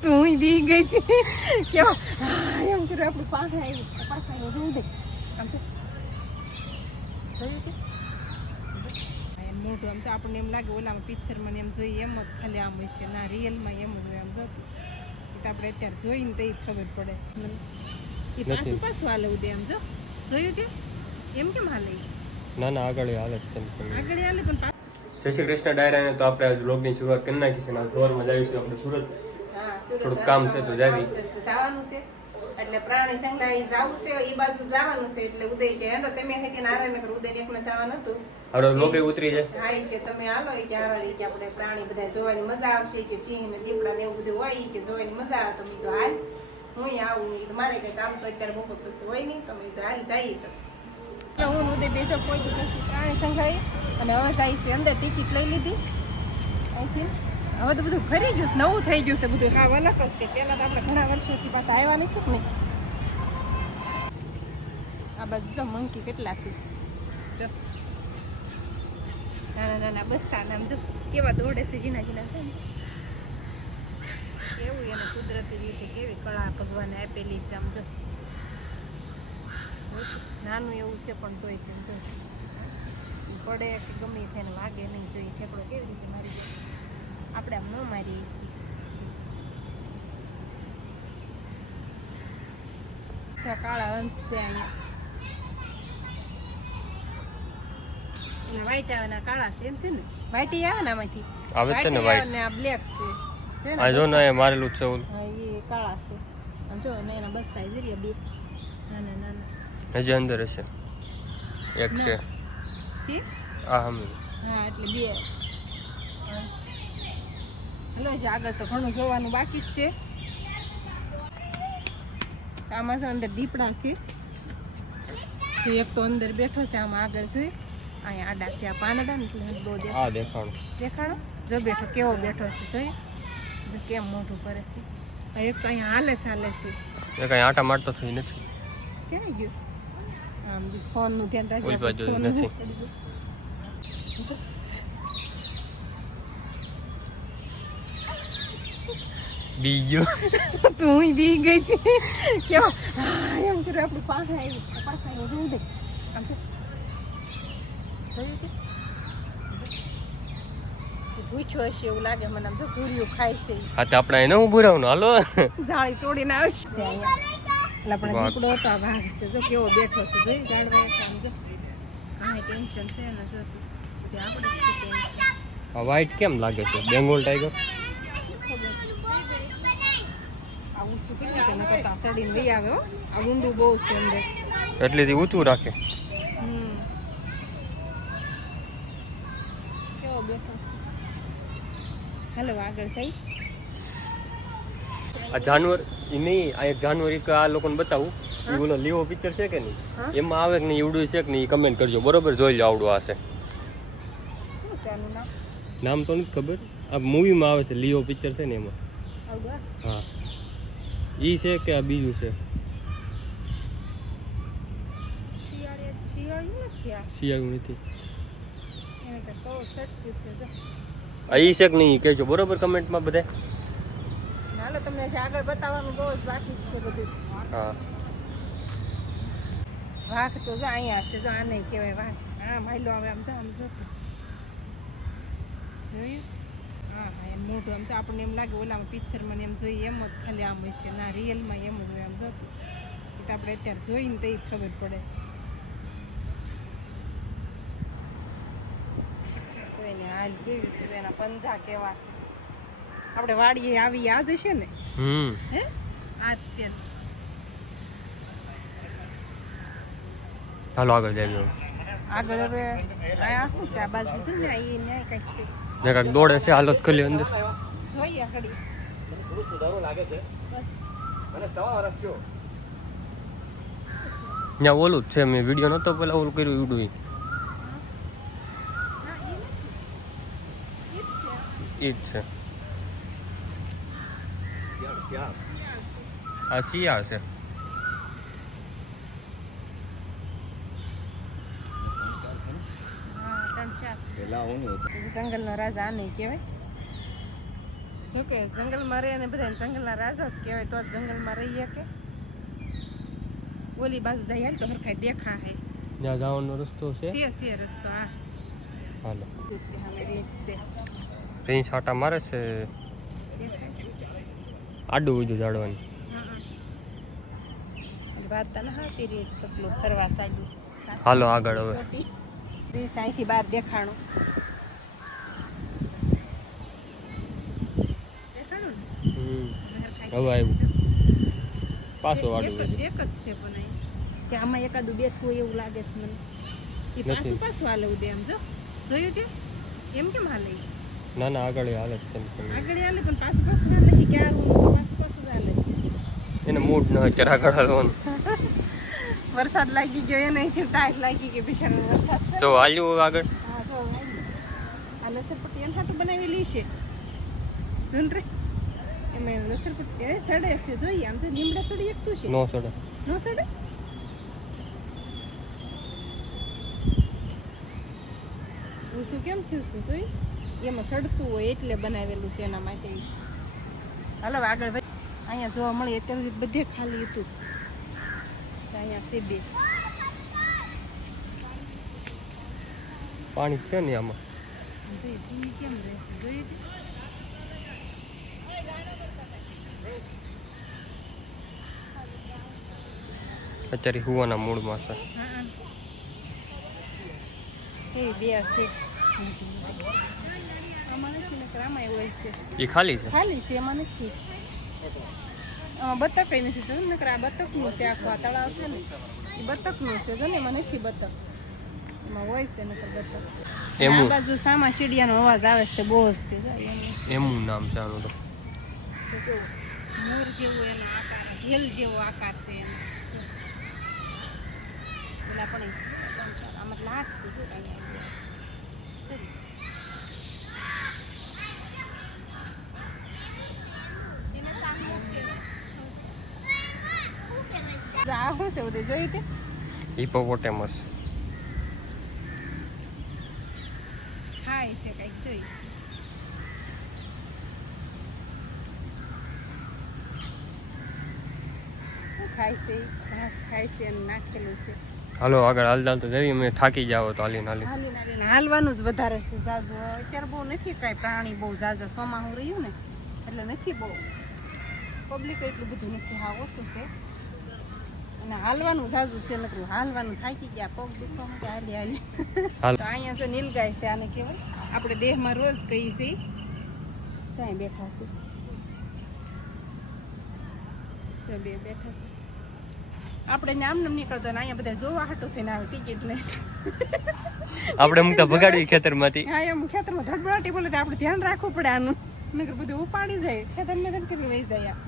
તું બી ગઈ કેવો એમ કર્યું આપણું પાસે આવી પાસે આવ્યો જોવું દે આમ જો જોયું કે એમ મોટું આમ તો આપણને એમ લાગે ઓલામાં પિક્ચરમાં એમ જોઈએ એમ જ ખાલી આમ હશે ના રિયલમાં એમ જ હોય આમ જોતું એ તો આપણે અત્યારે જોઈને તો એ ખબર પડે એ પાછું પાછું હાલે દે આમ જો જોયું કે એમ કેમ હાલે ના ના આગળ હાલે આગળ હાલે પણ જય શ્રી કૃષ્ણ ડાયરાને તો આપણે આજ વ્લોગની શરૂઆત કરી નાખી છે અને સવારમાં જાવીશું આપણે સુરત થોડુંક કામ છે તો જાવી જવાનું છે એટલે પ્રાણી સંગ્રહાલય જવું છે એ બાજુ જવાનું છે એટલે ઉદય કે હેડો તમે હે નારાયણનગર ઉદય એકમાં જવાનું હતું હવે લોકે ઉતરી જાય હા કે તમે હાલો કે આરાડી કે આપણે પ્રાણી બધા જોવાની મજા આવશે કે સિંહ ને દીપડા ને એવું બધું હોય કે જોવાની મજા આવે તમે તો હાલ હું આવું મારે કઈ કામ તો અત્યારે બપોર પછી હોય નહીં તમે તો હાલ જઈએ તો હું ઉદય બેસો કોઈ પ્રાણી સંગ્રહાલય અને હવે જાય છે અંદર ટિકિટ લઈ લીધી અહીંથી હવે તો બધું ફરી ગયું નવું થઈ ગયું છે બધું હા અલગ જ તે પહેલા તો આપણે ઘણા વર્ષોથી પાછા આવ્યા નથી ને આ બાજુ તો મંકી કેટલા છે જો નાના નાના બસતા નામ જો કેવા દોડે છે ઝીણા ઝીણા છે ને કેવું એને કુદરતી રીતે કેવી કળા ભગવાને આપેલી છે આમ જો નાનું એવું છે પણ તોય તેમ જો પડે કે ગમે તેને વાગે નહીં જોઈએ ઠેકડો કેવી રીતે મારી જાય આપણે આમ ન મારીએ કાળા અંશ છે અહીંયા વ્હાઈટ આવે ને કાળા છે એમ છે ને વ્હાઈટ આવે ને આમાંથી આવે છે ને વ્હાઈટ ને આ બ્લેક છે આ જો ને મારેલું છે ઓલું હા એ કાળા છે આમ જો ને એના બસ સાઈઝ રહ્યા બે નાના નાના હજી અંદર હશે એક છે સી આ હમ હા એટલે બે હલો છે આગળ તો ઘણું જોવાનું બાકી જ છે આમાં છે અંદર દીપડા છે જો એક તો અંદર બેઠો છે આમાં આગળ જોઈ અહીંયા આડા છે આ પાનડા ને એટલે આ દેખાણો જો બેઠો કેવો બેઠો છે જોઈ જો કેમ મોઢું કરે છે એક તો અહીંયા હાલે છે એ કઈ આટા મારતો થઈ નથી ક્યાં ગયું આમ ફોન નું ધ્યાન રાખજો ઓલી બાજુ નથી બીજો તું બી ગઈ કેવો એમ કર્યું આપણું પાસે આવ્યો જોવું દે આમ જો જોયું કે ભૂખ્યો હશે એવું લાગે મને આમ જો પૂર્યું ખાય છે હા તો આપણે એને હું ભૂરાવનું હાલો જાળી તોડીને આવશે અહીંયા એટલે આપણે દીપડો હતો વાઘ છે જો કેવો બેઠો છે જોઈ ઝાડવા આમ જો કાંઈ ટેન્શન છે ને જો આપણે આ વ્હાઈટ કેમ લાગે છે બેંગોલ ટાઈગર એટલેથી ઊંચું રાખે હેલો આગળ જઈ આ જાનવર ઈ નહીં આ એક જાનવર એક આ લોકોને બતાવું એ ઓલો લીવો પિક્ચર છે કે નહીં એમાં આવે કે નહીં એવડું છે કે નહીં કમેન્ટ કરજો બરોબર જોઈ લો આવડું હશે નામ તો નથી ખબર આ મૂવીમાં આવે છે લીવો પિક્ચર છે ને એમાં હા ઈ છે કે આ બીજું છે શિયાળું નથી આ ઈ છે કે નહીં કહેજો બરોબર કમેન્ટમાં બધા હાલો તમને આગળ બતાવવાનું બહુ જ બાકી જ છે બધું હા વાઘ તો જો અહીંયા છે જો આ નહીં કહેવાય વાઘ હા માયલો આવે આમ જો જોયું હા હા એમ મોટું આમ તો આપણને એમ લાગે ઓલામાં પિક્ચરમાં એમ જોઈએ એમ જ ખાલી આમ હશે ના રિયલમાં એમ જ હોય આમ જોતું એટલે આપણે અત્યારે જોઈને તો એ જ ખબર પડે જોઈને હાલ કેવી છે એના પંજા કેવા છે આપણે વાડીએ આવી આ જ હશે ને હે આ અત્યારે હાલો આગળ જઈએ આગળ હવે આ શું છે આ બાજુ છે ને એ ન્યાય કંઈક છે ને કાંઈક દોડે છે હાલત ખલી અંદર જોઈએ આગળ થોડું સુધારો લાગે છે અને સવા વર્ષ થયો ત્યાં ઓલું જ છે મેં વિડીયો નહોતો પેલા ઓલું કર્યું ઈવડું ઈ જ છે આ શિયાળ છે જંગલનો રાજા આ નહીં કહેવાય જોકે જંગલમાં રહે અને બધા જંગલના રાજા જ કહેવાય તો જ જંગલમાં રહીએ કે ઓલી બાજુ જઈએ હાલ તો હરખાઈ દેખા હે ત્યાં જવાનો રસ્તો છે છે રસ્તો આ હાલો અમે રીત છે અહીં છાંટા મારે છે દેખાય છે આડું ઊંધું જાડવાની વાર્તા ના હતી રીત સપલું ફરવા સાડું હાલો આગળ હવે રીત અહીંથી બહાર દેખાણું દેખાણું ને હવે આવ્યું પાછું આડું એક ઊંધું જ છે પણ અહીં કે આમાં એકાદું બેઠું હોય એવું લાગે છે મને એ પાછું નથી. પાછું હાલે ઉડે એમ જો જોયું તે એમ કેમ હાલે ઈ? ના ના આગળ હાલે જ છે આગળ હાલે પણ પાછું પાછું હાલે ઈ ક્યાં પાછું પાછું જ હાલે એને મૂડ ન હોય ત્યારે આગળ હાલવાનું વરસાદ લાગી ગયો એને ટાઈટ લાગી ગઈ બિચારાને વરસાદ છે. જો હાલ્યું આગળ હા જો આ લસરપટ્ટી એમ હાટું બનાવેલી છે જોન રે એમાં લસરપટ્ટી સડે છે જોઈએ આમ તો લીમડા સડી એકતું છે નો ચડે નો સડે ઊંચું કેમ થયું છે જોઈ એમાં સડતું હોય એટલે બનાવેલું છે એના માટે હાલો હવે આગળ વધી અહીંયા જોવા મળે અત્યાર સુધી બધે ખાલી હતું અહીંયા છે બે પાણી છે ને આમાં જોઈ ભૂમિ કેમ રહેશે જોઈએ તે? અત્યારે હુવાના મૂડમાં છે હા એ બે છે આમાં નથી નકર આમાં એવું હોય છે એ ખાલી છે ખાલી છે એમાં નથી આમાં બતક નથી જો ને નકર આ બતકનું છે આખું આ તળાવ છે ને એ બતકનું છે જો ને એમાં નથી બતક એમાં હોય છે નકર બતક એમું. આ બાજુ સામા સીડિયાનો અવાજ આવે છે બહુ જ તે જાય એમનું નામ છે આનું તો મોર જેવો એનો આકાર હેલ જેવો આકાર છે એનો જો. એના પણ આમાં લાટ છે જો અહીંયા આ શું છે બધું જોયું તે હિપોપોટેમસ ખાય છે કંઈક જોઈ શું ખાય છે ઈ? ઘાસ ખાય છે અને નાખેલું છે હાલો આગળ હાલતા તો જઈએ અમે થાકી જાવ તો હાલીને હાલીને હાલવાનું જ વધારે છે જાજુ અત્યારે બહુ નથી કાંઈ પ્રાણી બહુ જાજા સોમાહું રહ્યું ને એટલે નથી બહુ પબ્લિક એટલું બધું નથી હા ઓછું છે અને હાલવાનું જાજુ છે નકરું હાલવાનું થાકી ગયા પગ દુખવા માટે હાલી હાલી હાલ તો અહીંયા જો નીલગાય છે આને કહેવાય આપણે દેહમાં રોજ કહીએ છીએ ચાય બેઠા છે જો બે બેઠા છે આપણે ને આમ નામ નીકળતો ને અહીંયા બધા જોવા હાટું થઈને આવે ટિકિટ ને આપણે મૂકતા ભગાડી ખેતરમાંથી હા એમ ખેતરમાં ધડબડાટી બોલે તો આપણે ધ્યાન રાખવું પડે આનું નકર બધું ઉપાડી જાય ખેતરમાં કેટલું વહી જાય આ.